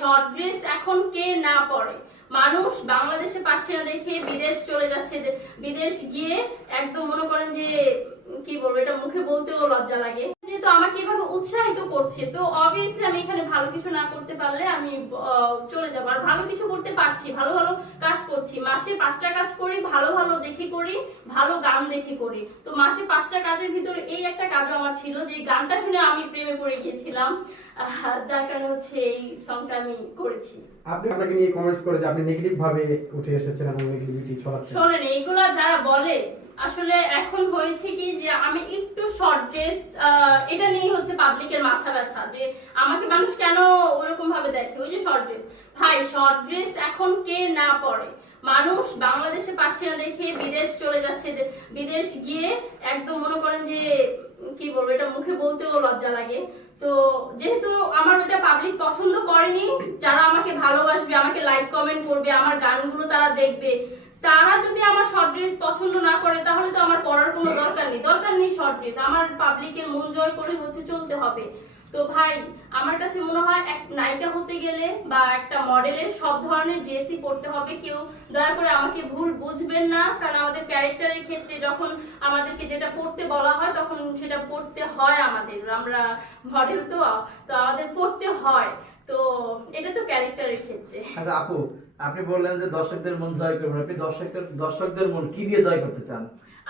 Short dress এখন কে না পরে? মানুষ বাংলাদেশে পাচ্ছে না দেখে বিদেশ চলে যাচ্ছে, বিদেশ গিয়ে একদম মনে করেন যে কি বলবো, এটা মুখে বলতেও লজ্জা লাগে। যেহেতু আমাকে এভাবে উৎসাহিত করছে, তো অবভিয়াসলি আমি এখানে ভালো কিছু না করতে পারলে আমি চলে যাবো। আর ভালো কিছু করতে পারছি, ভালো ভালো কাজ করছি, মাসে 5টা কাজ করি, ভালো ভালো দেখে করি, ভালো গান দেখে করি। তো মাসে 5টা কাজের ভিতরে এই একটা কাজও আমার ছিল, যে গানটা শুনে আমি প্রেমে পড়ে গিয়েছিলাম, যার কারণে হচ্ছে এই সংটা আমি করেছি। আপনি আপনাকে নিয়ে কমেন্টস করে যে আপনি নেগেটিভ ভাবে উঠে এসেছেন এবং নেগেটিভিটি ছড়াচ্ছেন। শোনেন, এইগুলা যারা বলে, আসলে এখন হয়েছে কি যে আমি একটু শর্ট ড্রেস, এটা নিয়েই হচ্ছে পাবলিকের মাথা ব্যথা, যে আমাকে মানুষ কেন ওরকম ভাবে দেখে। ওই যে শর্ট ড্রেস, ভাই শর্ট ড্রেস এখন কে না পরে? মানুষ বাংলাদেশে পাচ্ছে না দেখে বিদেশ চলে যাচ্ছে, বিদেশ গিয়ে একদম মনে করেন যে কি বলবো, এটা মুখে বলতেও লজ্জা লাগে। তো যেহেতু আমার ওটা পাবলিক পছন্দ করেনি, যারা আমাকে ভালোবাসবে, আমাকে লাইক কমেন্ট করবে, আমার গানগুলো তারা দেখবে, তারা যদি আমার শর্ট ড্রেস পছন্দ না করে, তাহলে তো আমার পরার কোনো দরকার নেই শর্ট ড্রেস। আমার পাবলিকের মন জয় করে হচ্ছে চলতে হবে। তো ভাই, আমার কাছে মনে হয় এক নায়িকা হতে গেলে বা একটা মডেলের সব ধরনের ড্রেসই পরতে হবে। কেউ দয়া করে আমাকে ভুল বুঝবেন না, কারণ আমাদের ক্যারেক্টারের ক্ষেত্রে যখন আমাদেরকে যেটা পড়তে বলা হয় তখন সেটা পড়তে হয় আমাদের। আমরা মডেল তো আমাদের পড়তে হয়। তো এটা তো ক্যারেক্টারের ক্ষেত্রে। আচ্ছা আপু, আপনি বললেন যে দর্শকদের মন জয় করবেন, আপনি দর্শকদের মন কি দিয়ে জয় করতে চান?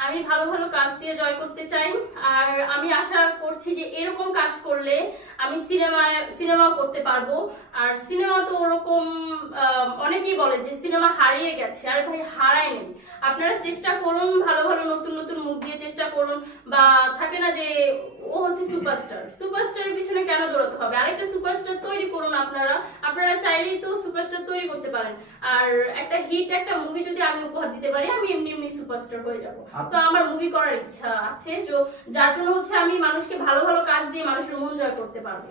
আমি ভালো ভালো কাজ দিয়ে জয় করতে চাই। আর আমি আশা করছি যে এরকম কাজ করলে আমি সিনেমাও করতে পারবো। আর সিনেমা তো ওরকম অনেকেই বলে যে সিনেমা হারিয়ে গেছে, আর ভাই হারায়নি। আপনারা চেষ্টা করুন, ভালো ভালো নতুন নতুন মুখ দিয়ে চেষ্টা করুন। বা থাকে না যে ও হচ্ছে সুপারস্টারের পিছনে কেন দৌড়াতে হবে? আরেকটা সুপারস্টার তৈরি করুন। আপনারা চাইলেই তো সুপারস্টার তৈরি করতে পারেন। আর একটা হিট একটা মুভি যদি আমি উপহার দিতে পারি, আমি এমনি সুপারস্টার হয়ে যাব। তো আমার মুভি করার ইচ্ছা আছে, যার জন্য হচ্ছে আমি মানুষকে ভালো ভালো কাজ দিয়ে মানুষের মন জয় করতে পারবো।